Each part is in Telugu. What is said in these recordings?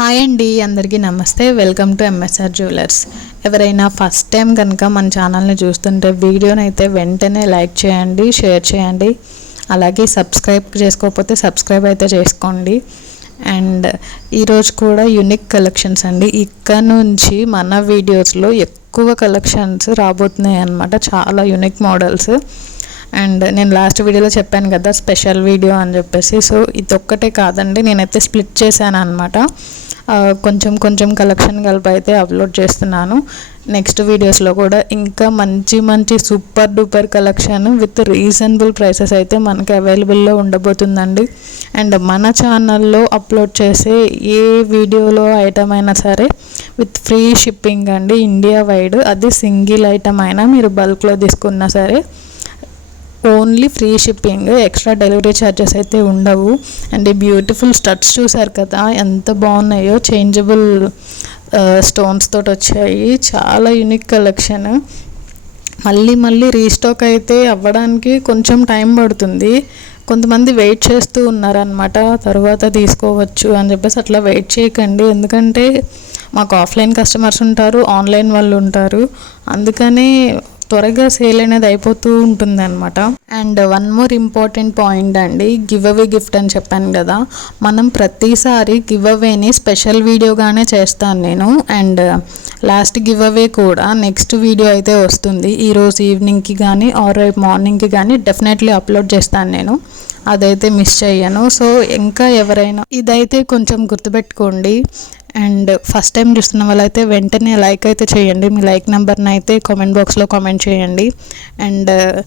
హాయ్ అండి అందరికీ నమస్తే. వెల్కమ్ టు ఎంఎస్ఆర్ జ్యువెలర్స్ ఎవరైనా ఫస్ట్ టైం కనుక మన ఛానల్ని చూస్తుంటే వీడియోని అయితే వెంటనే లైక్ చేయండి షేర్ చేయండి. అలాగే సబ్స్క్రైబ్ చేసుకోకపోతే సబ్స్క్రైబ్ అయితే చేసుకోండి. అండ్ ఈరోజు కూడా యునిక్ కలెక్షన్స్ అండి. ఇక్కడ నుంచి మన వీడియోస్లో ఎక్కువ కలెక్షన్స్ రాబోతున్నాయి అన్నమాట. చాలా యునిక్ మోడల్స్ అండ్ నేను లాస్ట్ వీడియోలో చెప్పాను కదా స్పెషల్ వీడియో అని చెప్పేసి. సో ఇది ఒక్కటే కాదండి నేనైతే స్ప్లిట్ చేశాను అనమాట కొంచెం కొంచెం కలెక్షన్ కలిపి అయితే అప్లోడ్ చేస్తున్నాను. నెక్స్ట్ వీడియోస్లో కూడా ఇంకా మంచి మంచి super duper collection with reasonable prices అయితే మనకి అవైలబుల్లో ఉండబోతుందండి. అండ్ మన ఛానల్లో అప్లోడ్ చేసే ఏ వీడియోలో ఐటమ్ అయినా సరే విత్ ఫ్రీ షిప్పింగ్ అండి ఇండియా వైడ్ అది సింగిల్ ఐటమ్ అయినా మీరు బల్క్లో తీసుకున్నా సరే only free shipping extra delivery charges అయితే ఉండవు. అండ్ ఈ బ్యూటిఫుల్ స్టడ్స్ చూసారు కదా ఎంత బాగున్నాయో. చేంజబుల్ స్టోన్స్ తోటి వచ్చాయి. చాలా యూనిక్ కలెక్షన్. మళ్ళీ మళ్ళీ రీస్టాక్ అయితే అవ్వడానికి కొంచెం టైం పడుతుంది. కొంతమంది వెయిట్ చేస్తూ ఉన్నారనమాట తర్వాత తీసుకోవచ్చు అని చెప్పేసి అట్లా వెయిట్ చేయకండి. ఎందుకంటే మాకు ఆఫ్లైన్ కస్టమర్స్ ఉంటారు ఆన్లైన్ వాళ్ళు ఉంటారు. అందుకని త్వరగా సేల్ అనేది అయిపోతూ ఉంటుంది అనమాట and one more important point అండి గివ్ అవే గిఫ్ట్ అని చెప్పాను కదా. మనం ప్రతిసారి గివ్ అవేని స్పెషల్ వీడియోగానే చేస్తాను నేను. అండ్ లాస్ట్ గివ్ అవే కూడా నెక్స్ట్ వీడియో అయితే వస్తుంది. ఈరోజు ఈవినింగ్కి కానీ ఆర్ రేపు మార్నింగ్కి కానీ డెఫినెట్లీ అప్లోడ్ చేస్తాను నేను. అదైతే మిస్ చేయను సో ఇంకా ఎవరైనా ఇదైతే కొంచెం గుర్తుపెట్టుకోండి. అండ్ ఫస్ట్ టైం చూస్తున్న వాళ్ళైతే వెంటనే లైక్ అయితే చేయండి. మీ లైక్ నెంబర్ని అయితే కామెంట్ బాక్స్లో కామెంట్ చేయండి. అండ్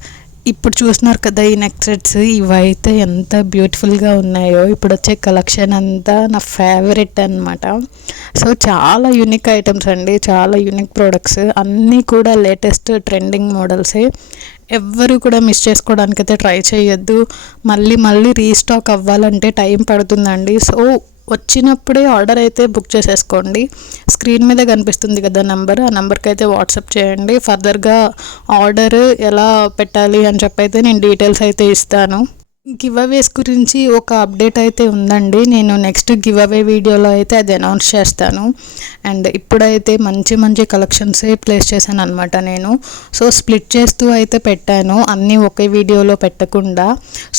ఇప్పుడు చూస్తున్నారు కదా ఈ నెక్సెట్స్ ఇవైతే ఎంత బ్యూటిఫుల్గా ఉన్నాయో. ఇప్పుడు వచ్చే కలెక్షన్ అంతా నా ఫేవరెట్ అనమాట సో చాలా యూనిక్ ఐటమ్స్ అండి. చాలా యూనిక్ ప్రోడక్ట్స్. అన్నీ కూడా లేటెస్ట్ ట్రెండింగ్ మోడల్సే. ఎవ్వరు కూడా మిస్ చేసుకోవడానికైతే ట్రై చేయొద్దు. మళ్ళీ మళ్ళీ రీస్టాక్ అవ్వాలంటే టైం పడుతుందండి. సో వచ్చినప్పుడే ఆర్డర్ అయితే బుక్ చేసేసుకోండి. స్క్రీన్ మీద కనిపిస్తుంది కదా నెంబర్. ఆ నెంబర్కి అయితే వాట్సాప్ చేయండి. ఫర్దర్గా ఆర్డర్ ఎలా పెట్టాలి అని చెప్పి అయితే నేను డీటెయిల్స్ అయితే ఇస్తాను. గివ్ అవేస్ గురించి ఒక అప్డేట్ అయితే ఉందండి. నేను నెక్స్ట్ గివ్ అవే వీడియోలో అయితే అది అనౌన్స్ చేస్తాను. అండ్ ఇప్పుడైతే మంచి మంచి కలెక్షన్సే ప్లేస్ చేశాను అనమాట నేను. సో స్ప్లిట్ చేస్తూ అయితే పెట్టాను. అన్నీ ఒకే వీడియోలో పెట్టకుండా.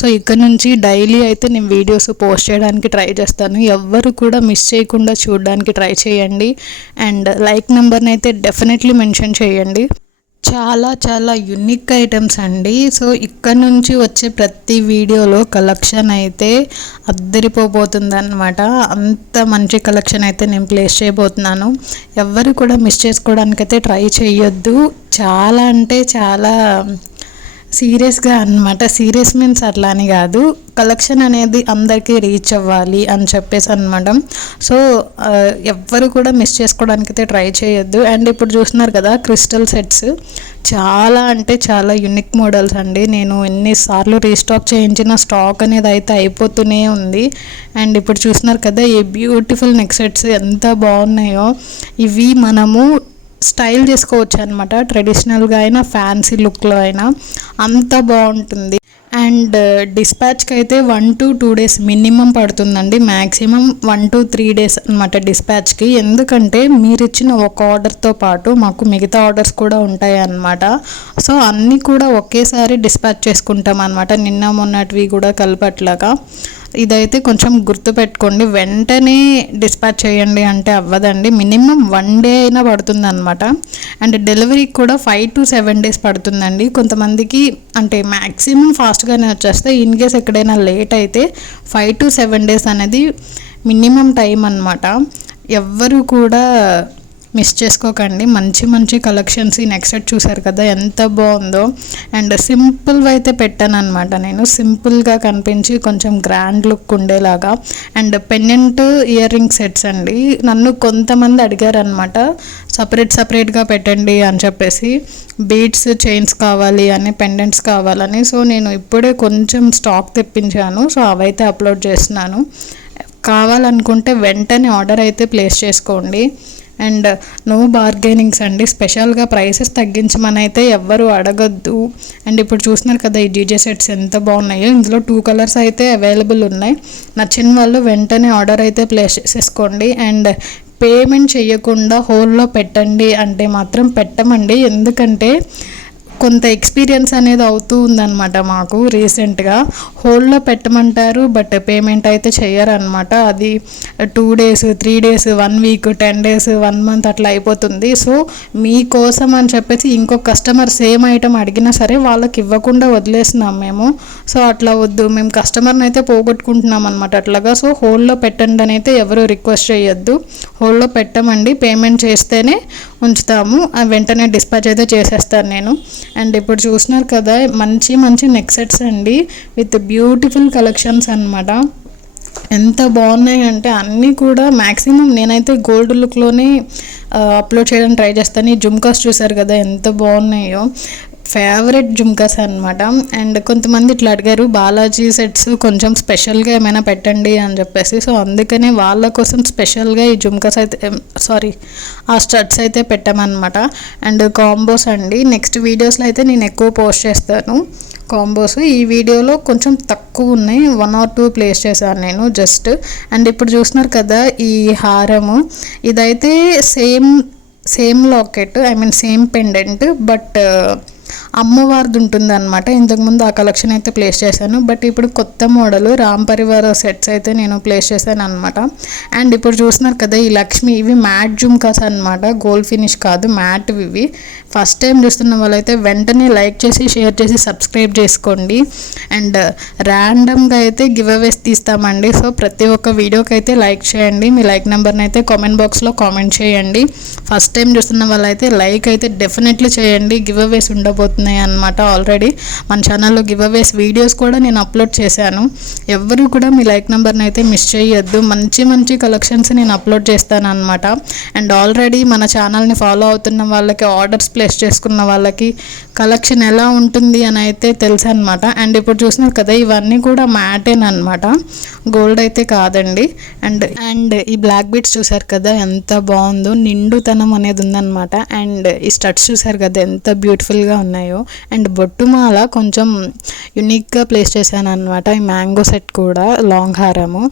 సో ఇక్కడ నుంచి డైలీ అయితే నేను వీడియోస్ పోస్ట్ చేయడానికి ట్రై చేస్తాను. ఎవ్వరు కూడా మిస్ చేయకుండా చూడడానికి ట్రై చేయండి. అండ్ లైక్ నెంబర్ని అయితే డెఫినెట్లీ మెన్షన్ చేయండి. చాలా చాలా యునిక్ ఐటమ్స్ అండి. సో ఇక్కడ నుంచి వచ్చే ప్రతి వీడియోలో కలెక్షన్ అయితే అద్దరిపోబోతుంది అనమాట అంత మంచి కలెక్షన్ అయితే నేను ప్లేస్ చేయబోతున్నాను. ఎవ్వరు కూడా మిస్ చేసుకోవడానికైతే ట్రై చేయొద్దు. చాలా అంటే చాలా సీరియస్గా అనమాట సీరియస్ మీన్స్ అట్లా అని కాదు. కలెక్షన్ అనేది అందరికీ రీచ్ అవ్వాలి అని చెప్పేసి అనమాట సో ఎవ్వరు కూడా మిస్ చేసుకోవడానికి అయితే ట్రై చేయొద్దు. అండ్ ఇప్పుడు చూస్తున్నారు కదా క్రిస్టల్ సెట్స్. చాలా అంటే చాలా యునిక్ మోడల్స్ అండి. నేను ఎన్నిసార్లు రీస్టాక్ చేయించిన స్టాక్ అనేది అయితే అయిపోతూనే ఉంది. అండ్ ఇప్పుడు చూస్తున్నారు కదా ఈ బ్యూటిఫుల్ నెక్ సెట్స్ ఎంత బాగున్నాయో. ఇవి మనము స్టైల్ చేసుకోవచ్చు అనమాట ట్రెడిషనల్గా అయినా ఫ్యాన్సీ లుక్లో అయినా అంత బాగుంటుంది. అండ్ డిస్పాచ్కి అయితే one to two days minimum పడుతుందండి. Maximum one two three days అనమాట డిస్పాచ్కి ఎందుకంటే మీరు ఇచ్చిన ఒక ఆర్డర్తో పాటు మాకు మిగతా ఆర్డర్స్ కూడా ఉంటాయి అన్నమాట. సో అన్నీ కూడా ఒకేసారి డిస్పాచ్ చేసుకుంటాం అనమాట నిన్న మొన్నటివి కూడా కలిపట్లాగా. ఇదైతే కొంచెం గుర్తుపెట్టుకోండి. వెంటనే డిస్పాచ్ చేయండి అంటే అవ్వదండి. మినిమం వన్ డే అయినా పడుతుంది అనమాట అండ్ డెలివరీకి కూడా ఫైవ్ టు సెవెన్ డేస్ పడుతుందండి. కొంతమందికి అంటే మ్యాక్సిమం ఫాస్ట్గానే వచ్చేస్తే ఇన్ కేస్ ఎక్కడైనా లేట్ అయితే ఫైవ్ టు సెవెన్ డేస్ అనేది మినిమం టైం అనమాట ఎవ్వరు కూడా మిస్ చేసుకోకండి. మంచి మంచి కలెక్షన్స్ ఈ నెక్స్ట్ సెట్ చూసారు కదా ఎంత బాగుందో. అండ్ సింపుల్ అయితే పెట్టాను అనమాట నేను సింపుల్గా కనిపించి కొంచెం గ్రాండ్ లుక్ ఉండేలాగా. And pendant earring sets అండి. నన్ను కొంతమంది అడిగారు అనమాట సపరేట్ సపరేట్గా పెట్టండి అని చెప్పేసి బీడ్స్ చైన్స్ కావాలి అని పెండెంట్స్ కావాలని. సో నేను ఇప్పుడే కొంచెం స్టాక్ తెప్పించాను. సో అవైతే అప్లోడ్ చేస్తున్నాను. కావాలనుకుంటే వెంటనే ఆర్డర్ అయితే ప్లేస్ చేసుకోండి. అండ్ నో బార్గెనింగ్స్ అండి. స్పెషల్గా ప్రైసెస్ తగ్గించమని అయితే ఎవ్వరు అడగద్దు. అండ్ ఇప్పుడు చూస్తున్నారు కదా ఈ జీజే సెట్స్ ఎంత బాగున్నాయో. ఇందులో టూ కలర్స్ అయితే అవైలబుల్ ఉన్నాయి. నచ్చిన వాళ్ళు వెంటనే ఆర్డర్ అయితే ప్లేస్ చేసేసుకోండి అండ్ పేమెంట్ చేయకుండా హోల్లో పెట్టండి అంటే మాత్రం పెట్టమండి. ఎందుకంటే కొంత ఎక్స్పీరియన్స్ అనేది అవుతూ ఉందన్నమాట మాకు రీసెంట్గా హోల్డ్లో పెట్టమంటారు బట్ పేమెంట్ అయితే చేయరనమాట అది two days three days one week ten days one month అట్లా అయిపోతుంది. సో మీకోసం అని చెప్పేసి ఇంకో కస్టమర్ సేమ్ ఐటమ్ అడిగినా సరే వాళ్ళకి ఇవ్వకుండా వదిలేస్తున్నాం మేము. సో అట్లా వద్దు. మేము కస్టమర్ని అయితే పోగొట్టుకుంటున్నాం అనమాట అట్లాగా. సో హోల్డ్లో పెట్టండి అని అయితే ఎవరు రిక్వెస్ట్ చేయొద్దు. హోల్డ్లో పెట్టమండి. పేమెంట్ చేస్తేనే ఉంచుతాము. వెంటనే డిస్పాచ్ అయితే చేసేస్తాను నేను. అండ్ ఇప్పుడు చూసినారు కదా మంచి మంచి నెక్ సెట్స్ అండి. విత్ బ్యూటిఫుల్ కలెక్షన్స్ అనమాట ఎంత బాగున్నాయి అంటే అన్నీ కూడా మ్యాక్సిమం నేనైతే గోల్డ్ లుక్లోనే అప్లోడ్ చేయడానికి ట్రై చేస్తాను. ఈ జుమ్కాస్ చూసారు కదా ఎంత బాగున్నాయో. ఫేవరెట్ జుమ్కాస్ అనమాట అండ్ కొంతమంది ఇట్లా అడిగారు బాలాజీ సెట్స్ కొంచెం స్పెషల్గా ఏమైనా పెట్టండి అని చెప్పేసి. సో అందుకనే వాళ్ళ కోసం స్పెషల్గా ఈ జుమ్కాస్ అయితే సారీ ఆ స్టడ్స్ అయితే పెట్టామన్నమాట. అండ్ కాంబోస్ అండి. నెక్స్ట్ వీడియోస్లో అయితే నేను ఎక్కువ పోస్ట్ చేస్తాను కాంబోస్ ఈ వీడియోలో కొంచెం తక్కువ ఉన్నాయి. వన్ ఆర్ టూ ప్లేస్ చేశాను నేను జస్ట్ అండ్ ఇప్పుడు చూస్తున్నారు కదా ఈ హారము. ఇదైతే same same locket I mean same pendant but అమ్మవారిది ఉంటుందన్నమాట ఇంతకుముందు ఆ కలెక్షన్ అయితే ప్లేస్ చేశాను. బట్ ఇప్పుడు కొత్త మోడల్ రామ్ పరివార సెట్స్ అయితే నేను ప్లేస్ చేశాను అనమాట అండ్ ఇప్పుడు చూస్తున్నారు కదా ఈ లక్ష్మి ఇవి మ్యాట్ జుమ్కాస్ అనమాట గోల్డ్ ఫినిష్ కాదు మ్యాట్ ఇవి. ఫస్ట్ టైం చూస్తున్న వాళ్ళైతే వెంటనే లైక్ చేసి షేర్ చేసి సబ్స్క్రైబ్ చేసుకోండి. అండ్ ర్యాండమ్గా అయితే గివ్ అవేస్ తీస్తామండి. సో ప్రతి ఒక్క వీడియోకి అయితే లైక్ చేయండి. మీ లైక్ నెంబర్ని అయితే కామెంట్ బాక్స్లో కామెంట్ చేయండి. ఫస్ట్ టైం చూస్తున్న వాళ్ళైతే లైక్ అయితే డెఫినెట్లీ చేయండి. గివ్ అవేస్ ఉండబోతున్నాయి అనమాట ఆల్రెడీ మన ఛానల్లో గివ్ అవేస్ వీడియోస్ కూడా నేను అప్లోడ్ చేశాను. ఎవరు కూడా మీ లైక్ నెంబర్ని అయితే మిస్ చేయొద్దు. మంచి మంచి కలెక్షన్స్ నేను అప్లోడ్ చేస్తాను అనమాట అండ్ ఆల్రెడీ మన ఛానల్ని ఫాలో అవుతున్న వాళ్ళకి ఆర్డర్స్ ప్లేస్ చేసుకున్న వాళ్ళకి కలెక్షన్ ఎలా ఉంటుంది అని అయితే తెలుసు అనమాట అండ్ ఇప్పుడు చూసినారు కదా ఇవన్నీ కూడా మ్యాటేన్ అనమాట గోల్డ్ అయితే కాదండి. అండ్ అండ్ ఈ బ్లాక్ బీట్స్ చూసారు కదా ఎంత బాగుందో నిండుతనం అనేది ఉందన్నమాట. అండ్ ఈ స్టడ్స్ చూసారు కదా ఎంత బ్యూటిఫుల్గా ఉన్నాయో. అండ్ బొట్టుమాల కొంచెం యునిక్గా ప్లేస్ చేశాను అనమాట ఈ మ్యాంగో సెట్ కూడా లాంగ్ హారము.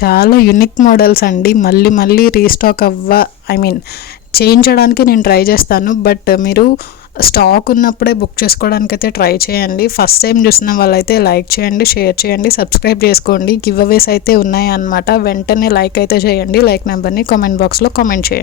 చాలా యునిక్ మోడల్స్ అండి. మళ్ళీ మళ్ళీ రీస్టాక్ అవ్వ ఐ మీన్ చేయించడానికి నేను ట్రై చేస్తాను. బట్ మీరు స్టాక్ ఉన్నప్పుడే బుక్ చేసుకోవడానికి అయితే ట్రై చేయండి. ఫస్ట్ టైం చూసిన వాళ్ళైతే లైక్ చేయండి షేర్ చేయండి సబ్స్క్రైబ్ చేసుకోండి. గివ్ అవేస్ అయితే ఉన్నాయి అన్నమాట వెంటనే లైక్ అయితే చేయండి. లైక్ నెంబర్ని కామెంట్ బాక్స్లో కామెంట్ చేయండి.